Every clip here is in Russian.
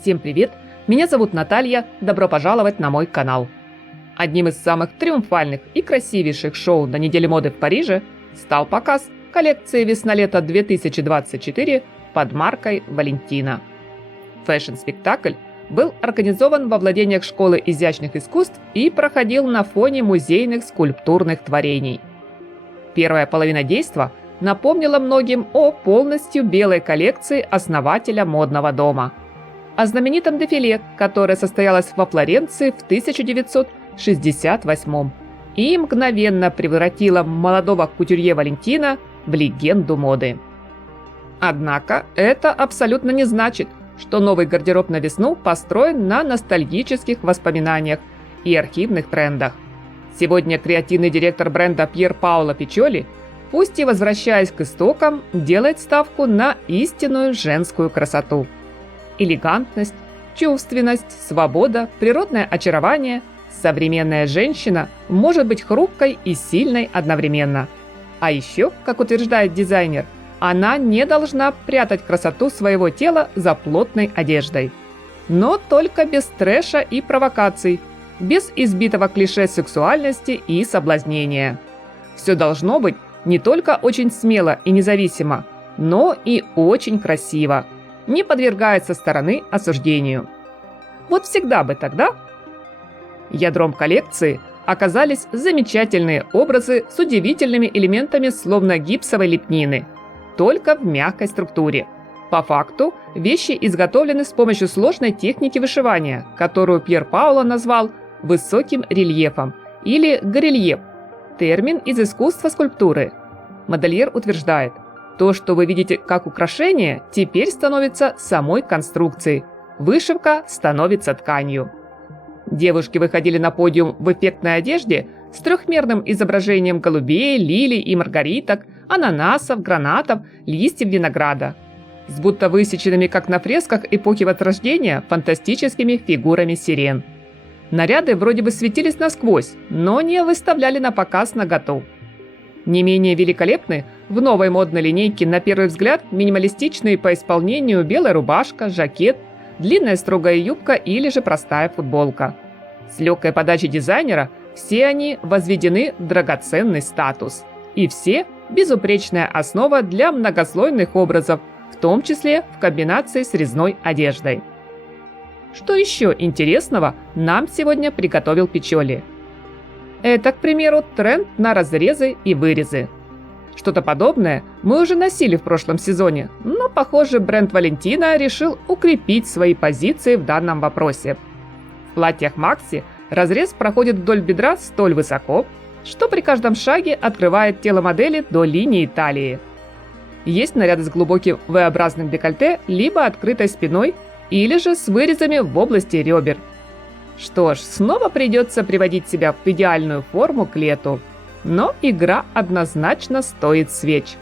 Всем привет! Меня зовут Наталья, добро пожаловать на мой канал. Одним из самых триумфальных и красивейших шоу на неделе моды в Париже стал показ коллекции весна-лето 2024 под маркой Валентина. Фэшн-спектакль был организован во владениях Школы изящных искусств и проходил на фоне музейных скульптурных творений. Первая половина действа напомнила многим о полностью белой коллекции основателя модного дома, о знаменитом дефиле, которое состоялось во Флоренции в 1968 и мгновенно превратило молодого кутюрье Валентина в легенду моды. Однако это абсолютно не значит, что новый гардероб на весну построен на ностальгических воспоминаниях и архивных трендах. Сегодня креативный директор бренда Пьер Паоло Пичоли, пусть и возвращаясь к истокам, делает ставку на истинную женскую красоту. Элегантность, чувственность, свобода, природное очарование. Современная женщина может быть хрупкой и сильной одновременно. А еще, как утверждает дизайнер, она не должна прятать красоту своего тела за плотной одеждой. Но только без трэша и провокаций, без избитого клише сексуальности и соблазнения. Все должно быть не только очень смело и независимо, но и очень красиво, не подвергаясь со стороны осуждению. Вот всегда бы тогда. Ядром коллекции оказались замечательные образы с удивительными элементами словно гипсовой лепнины, только в мягкой структуре. По факту, вещи изготовлены с помощью сложной техники вышивания, которую Пьер Паоло назвал высоким рельефом или горельеф, термин из искусства скульптуры. Модельер утверждает, то, что вы видите как украшение, теперь становится самой конструкцией. Вышивка становится тканью. Девушки выходили на подиум в эффектной одежде с трехмерным изображением голубей, лилий и маргариток, ананасов, гранатов, листьев винограда, с будто высеченными, как на фресках эпохи Возрождения, фантастическими фигурами сирен. Наряды вроде бы светились насквозь, но не выставляли на показ наготу. Не менее великолепны в новой модной линейке на первый взгляд минималистичные по исполнению белая рубашка, жакет, длинная строгая юбка или же простая футболка. С легкой подачей дизайнера все они возведены в драгоценный статус. И все – безупречная основа для многослойных образов, в том числе в комбинации с резной одеждой. Что еще интересного нам сегодня приготовил Пичоли? Это, к примеру, тренд на разрезы и вырезы. Что-то подобное мы уже носили в прошлом сезоне, но, похоже, бренд Валентина решил укрепить свои позиции в данном вопросе. В платьях Макси разрез проходит вдоль бедра столь высоко, что при каждом шаге открывает тело модели до линии талии. Есть наряды с глубоким V-образным декольте, либо открытой спиной, или же с вырезами в области ребер. Что ж, снова придется приводить себя в идеальную форму к лету. Но игра однозначно стоит свеч.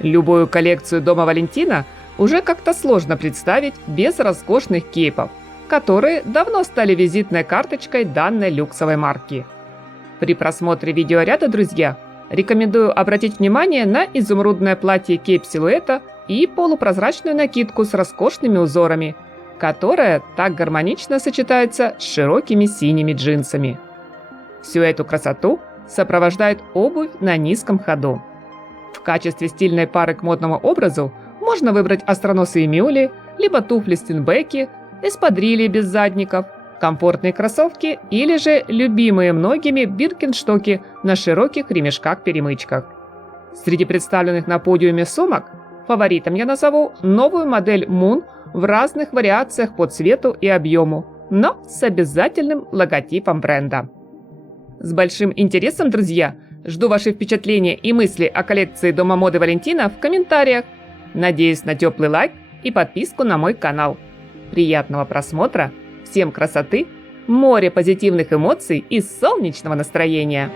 Любую коллекцию дома Валентина уже как-то сложно представить без роскошных кейпов, которые давно стали визитной карточкой данной люксовой марки. При просмотре видеоряда, друзья, рекомендую обратить внимание на изумрудное платье кейп-силуэта и полупрозрачную накидку с роскошными узорами, которая так гармонично сочетается с широкими синими джинсами. Всю эту красоту сопровождает обувь на низком ходу. В качестве стильной пары к модному образу можно выбрать остроносые мюли, либо туфли-стинбеки, эспадрильи без задников, комфортные кроссовки или же любимые многими биркенстоки на широких ремешках-перемычках. Среди представленных на подиуме сумок фаворитом я назову новую модель Moon в разных вариациях по цвету и объему, но с обязательным логотипом бренда. С большим интересом, друзья, жду ваши впечатления и мысли о коллекции дома моды Валентина в комментариях. Надеюсь на теплый лайк и подписку на мой канал. Приятного просмотра, всем красоты, море позитивных эмоций и солнечного настроения!